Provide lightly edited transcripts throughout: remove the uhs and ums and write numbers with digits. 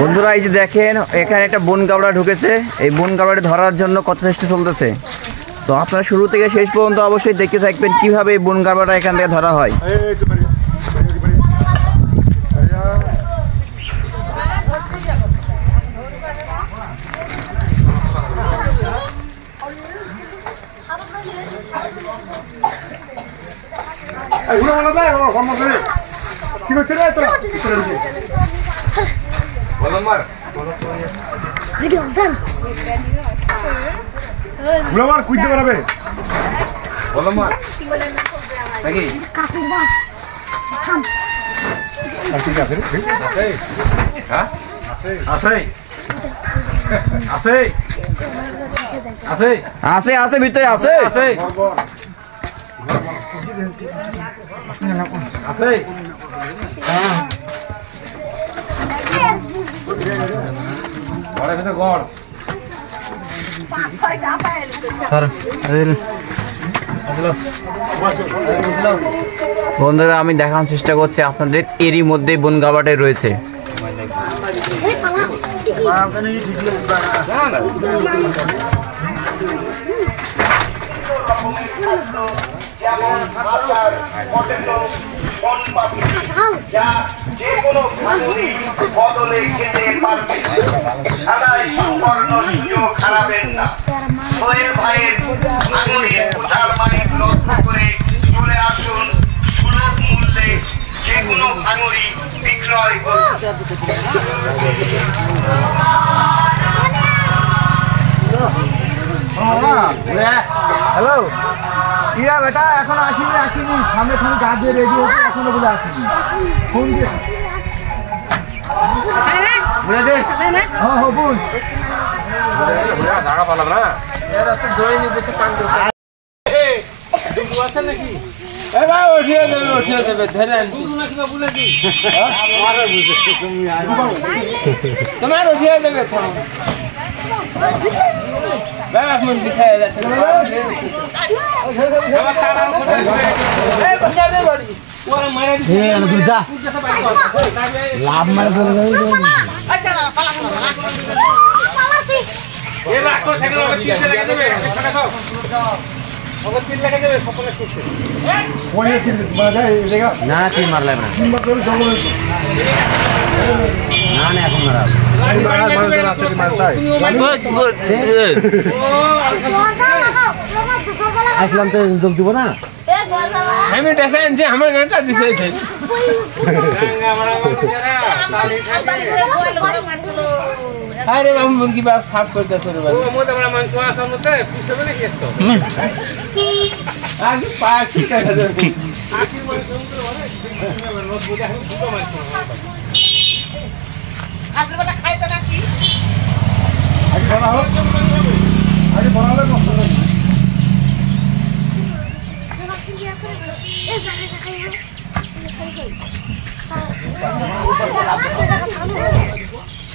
বন্ধুরা এই যে দেখেন এখানে একটা বন গাবড়া ঢুকেছে। এই বন গাবড়াটি ধরার জন্য কত চেষ্টা চলতেছে। তো আপনারা শুরু থেকে শেষ পর্যন্ত অবশ্যই দেখতে থাকবেন কিভাবে এই বন গাবড়াটা এখান থেকে ধরা হয়। কুইতে পারবে আছে আছে ভিতরে আছে বন্ধুরা আমি দেখানোর চেষ্টা করছি আপনাদের এরই মধ্যে বন গাবড়াটাই রয়েছে। হ্যালো ইয়া বেটা এখন আসিনি সামনে খানি গা দিয়ে রেডি হচ্ছে এখনো বলে আসিনি ফোন দিয়ে বুঝে দে হ্যাঁ হো বোন জায়গা পালাম না এর তো দই নি বসে কাম করছে দুধ আছে নাকি এ ভাই উঠিয়ে দেবে ধরে আনছি দুধ নাকি না বলে কি আরে বুঝে তুমি আই তোমার উঠিয়ে দেবে তো বাবা মন দিখায় আছে বাবা তারা এ বচ্চা দে বড়ি ওরে মারা দিছে এ না দুধা লাভ মার করে গেল আচ্ছা না পালা পালাছি এ রাখো থেকে ওকে 3 টাকা দেবে টাকা দাও ওকে 3 টাকা দেবে সকলে করছে ওই 3 মারা যায় এই জায়গা না 3 মারলে না 3 মারলে জঙ্গল না না এখন মারা আসলাম তো যোগ দিব না আমি দেখেন যে আমার গানটা দিছে আরে বাবু বল কি বাপ সাফ করে দাও রে বাবু মোটা বড় মাংস আছে মতে পিছে বলে কি তো আগে পাখি কাটা দাও আকি মানে সমুদ্র বলে রোজ বুঝা হয় দুটো মাংস আজকে বড় খাইতে নাকি আজ বড় হবে কষ্ট করে এ জায়গা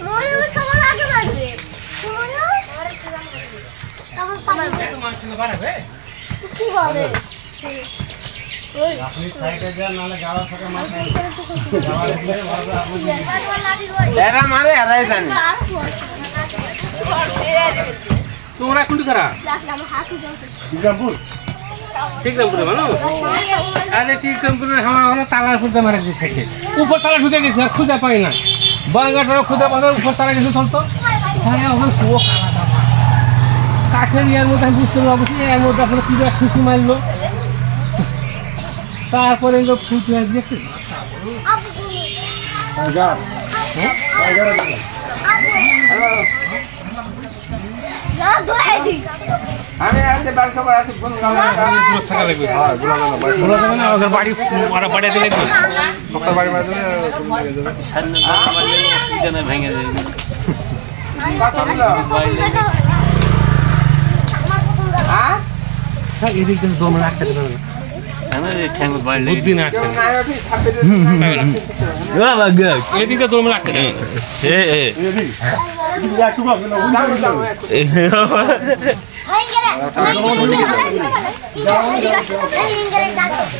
মোরে সবার আগে লাগবে মোরে তারপর পাবে মাংস বানাবে কি বলে ওই আপনি সাইডে যা নালে গাড়া থাকে মাছ এরা মারে এরাই জানে তোমরা কোনটি করা টিকরামপুর টিকরামপুরে মানো আরে টিকরামপুরে হাওয়া তালা খুঁজে মারা দিছে উপর তালা ঢুকে গেছে খুঁজে পাই না বাঙ্গাটার খুঁজে পাওয়া উপর তালা গেছে চলতো ওখানে শুয়ো কাঠের ইয়ার মধ্যে আমি বুঝতে পারবো এর মধ্যে আপনার কি সুশি মারলো তারপরে ফুল পেঁয়াজ দিয়েছে আমি আজকে বার খবর আছে ফোন টাকা লাগবে গোলা দেবে না ওদের বাড়ি মারা বাড়ি দিলে সকাল বাড়ি মারা দিলে জনে ভেঙে যাবে হ্যাঁ এদিক থেকে দম রাখতে পারবে না আমি ঠ্যাং বাড়ি লাগে বুদ্ধি না বাবা গক এদিকে দম রাখতে এ এ একটু বাবা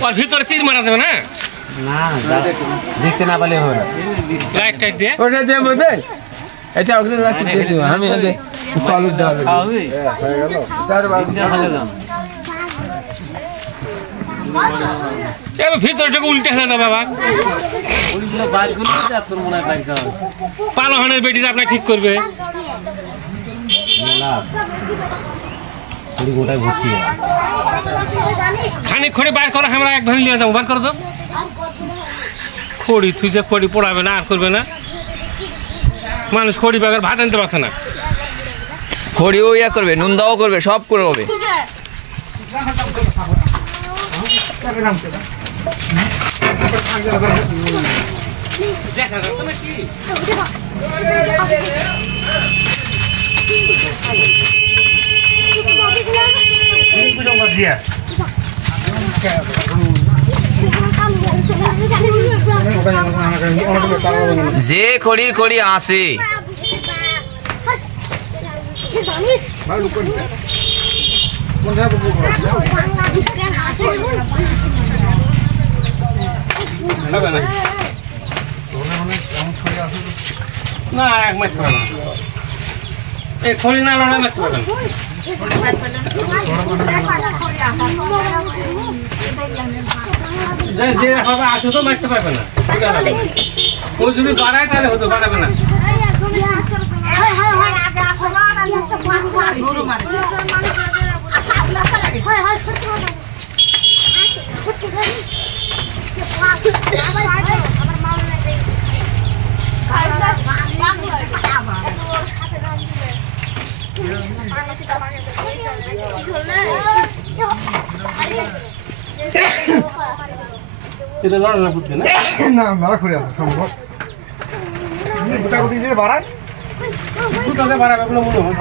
और ভিতরে তীর মারা যাবে না না দেখতে না পারলে হবে না লাইট টাইট দিয়ে ওটা দিয়ে বলবে এটা ওখানে রাখি দিয়ে দিব আমি আগে চালু দাও খাওয়াবি এবার ভিতরটাকে উল্টে খেলে না বাবা পালোহানের বেটিটা আপনার ঠিক করবে গোটায় ভর্তি খানিক খড়ি বার করো আমরা এক ভাঙি নিয়ে যাবো বার করো তো খড়ি তুই যে খড়ি পড়াবে না আর করবে না মানুষ খড়ি বাগার ভাত আনতে পারছে না খড়িও ইয়া করবে নুন দাও করবে সব করে হবে দেখা যাচ্ছে না কি যে খড়ির খড়ি আছে হবে না না এক মাস করে না এই খড়ি না লড়াই মারতে পারবেন যে হবে আছে তো মারতে পারবে না ও যদি বাড়ায় তাহলে হতো বাড়াবে না এটা লড়াই না বুঝবে না না মেলা করে আছে সম্ভব গোটা গোটি দিয়ে বাড়ায় বাড়াবে বলে মনে হয়